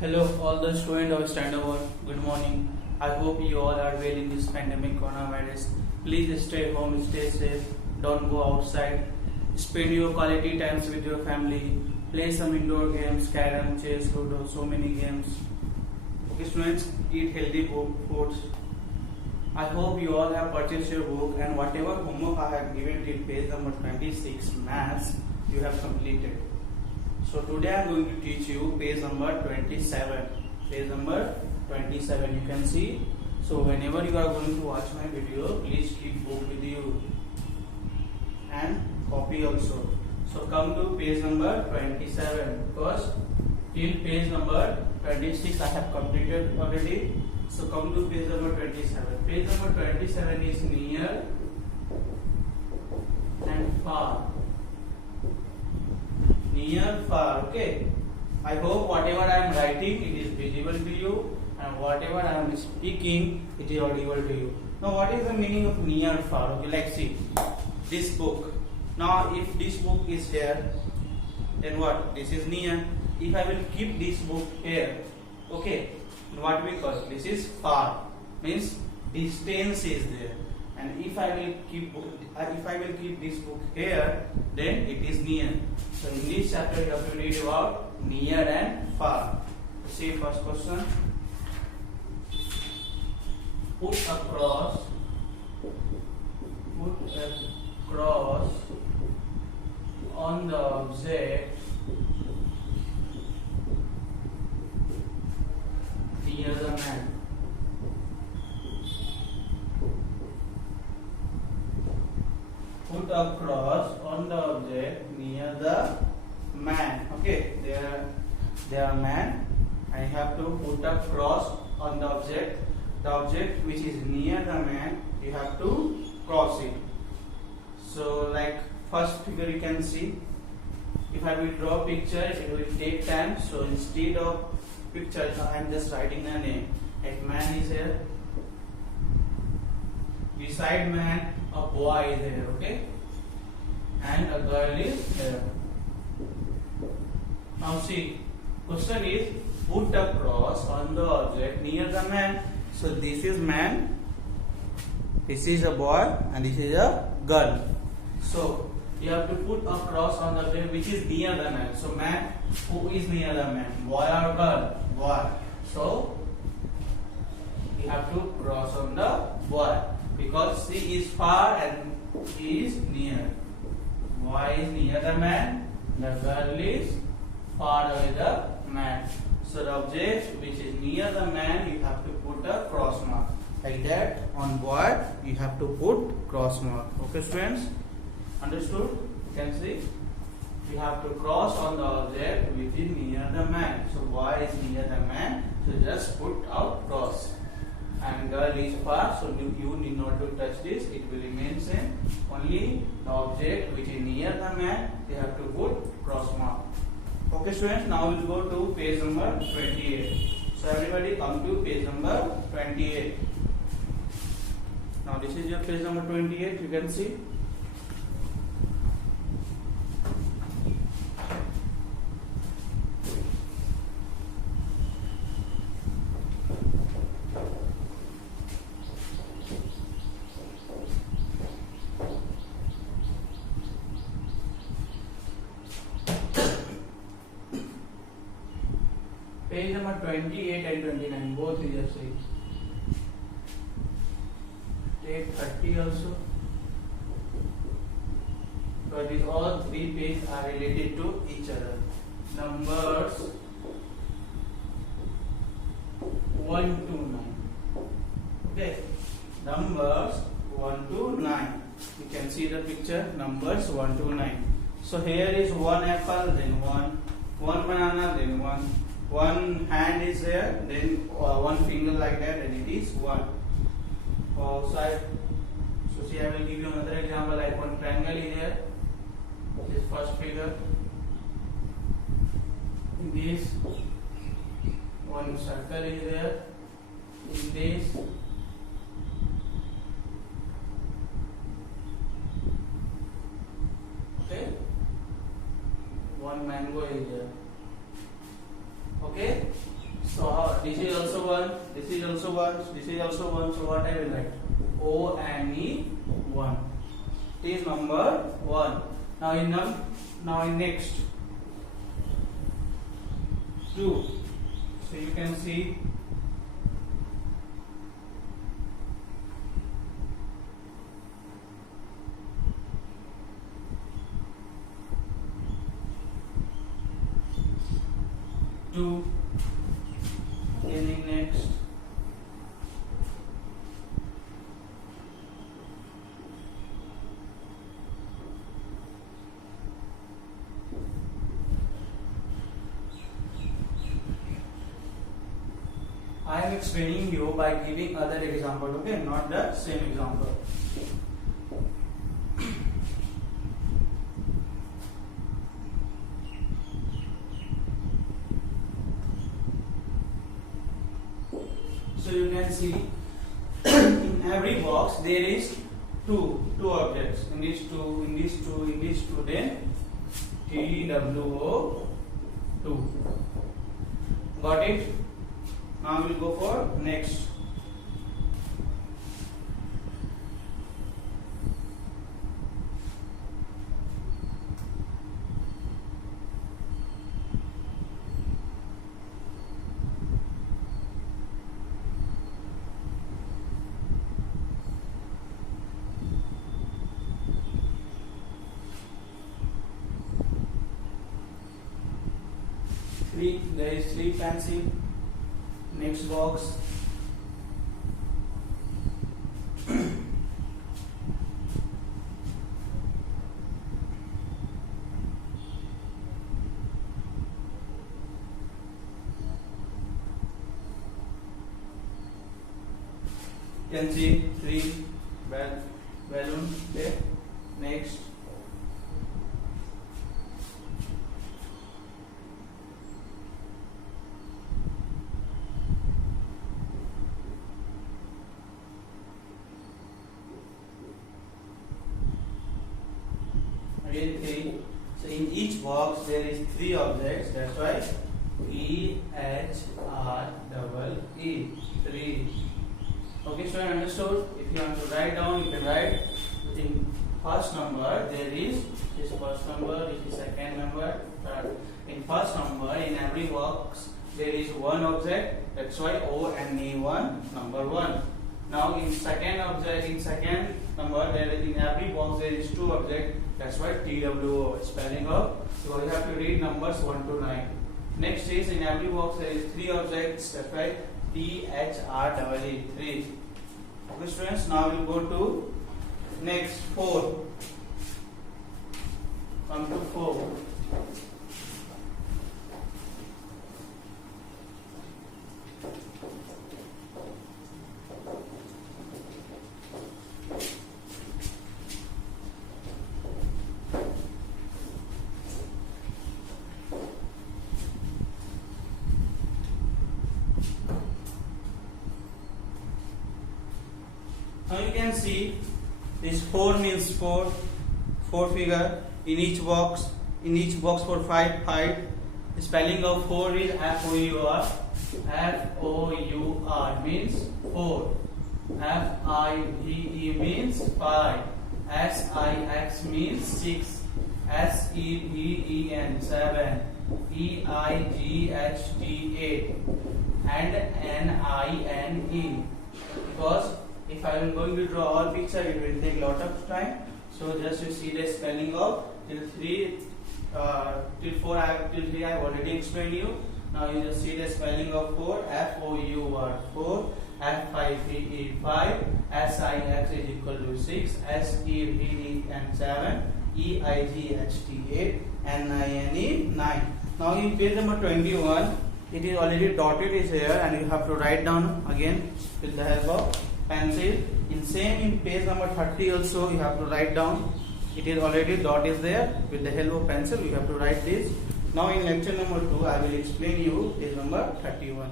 Hello, all the students of Standard 1. Good morning. I hope you all are well in this pandemic coronavirus. Please stay home, stay safe. Don't go outside. Spend your quality times with your family. Play some indoor games, carom, chess, ludo, so many games. Okay, students, eat healthy foods. I hope you all have purchased your book and whatever homework I have given till page number 26, maths, you have completed. So today I am going to teach you page number 27. Page number 27, you can see. So whenever you are going to watch my video, please keep book with you and copy also. So come to page number 27 because till page number 26 I have completed already. So come to page number 27. Page number 27 is near and far. Near, far. Okay. I hope whatever I am writing it is visible to you, and whatever I am speaking it is audible to you. Now, what is the meaning of near, far? Okay, let's see. This book. Now, if this book is here, then what? This is near. If I will keep this book here, okay, what we call this is far. Means distance is there. And if I will keep this book here, then it is near. So in this chapter you have to read about near and far. See first question. Put across on the object near the man. Put a cross on the object near the man. Okay, there are man. I have to put a cross on the object. The object which is near the man, you have to cross it. So, like first figure you can see. If I will draw a picture, it will take time. So instead of picture, I am just writing the name. Like man is here. Beside man, a boy is there, okay, and a girl is there. Now see, question is put a cross on the object near the man. So this is man, this is a boy, and this is a girl. So you have to put a cross on the object which is near the man. So man, who is near the man? Boy or girl? Boy. So you have to cross on the boy. Because C is far and he is near. Boy is near the man, the girl is far away the man. So the object which is near the man, you have to put a cross mark. Like that, on boy, you have to put cross mark. Okay, students? Understood? You can see. You have to cross on the object which is near the man. So boy is near the man, so just put out cross. And girl is far, so you need not to touch this, it will remain same. Only the object which is near the man, you have to put cross mark. Okay students, now we will go to page number 28. So everybody come to page number 28. Now this is your page number 28, you can see. Page number 28 and 29, both is the same. Take 30 also. So these all three pages are related to each other. Numbers 1 to 9. Okay. Numbers 1 to 9. You can see the picture. Numbers 1 to 9. So here is one apple, then one banana, then one hand is there, then one finger like that, and it is one. So see, I will give you another example, like one triangle is there. This first figure. In this, one circle is there. In this, okay, one mango is there. Okay, This is also 1. This is also 1. This is also 1. So what I will write? O and E 1. This is number 1. Now in next 2. So you can see two. In next I am explaining you by giving other example, okay, not the same example. So you can see in every box there is two objects. In these two, then TWO 2. Got it? Now we'll go for next. There is 3 pencil. Next box. You can see 3 balloon there. Next. Again 3. So in each box there is 3 objects. That's why EHREE 3. Okay, so I understood. If you want to write down, you can write in first number there is this first number, this is second number, third. In first number, in every box there is one object. That's why O and E 1 number 1. Now in second number there is, in every box there is 2 objects. That's why TWO spelling of. So you have to read numbers 1 to 9. Next is, in every box there is 3 objects. That's why THREE 3. Okay students, now we'll go to next 4. Come to 4. Now you can see this 4 means 4 figure in each box. In each box for 5. The spelling of 4 is FOUR. FOUR means 4. FIVE means 5. SIX means 6. SEVEN 7. EIGHT 8. And NINE. Because if I am going to draw all picture, it will take a lot of time. So just you see the spelling of till 4. Till 3 I have already explained you. Now you just see the spelling of 4. FOUR 4. FIVE 5. SIX is equal to 6. SEVEN 7. EIGHT 8. NINE 9. Now in page number 21, it is already dotted is here, and you have to write down again with the help of pencil. In page number 30 also you have to write down. It is already dot is there. With the help of pencil you have to write this. Now in lecture number 2 I will explain you page number 31.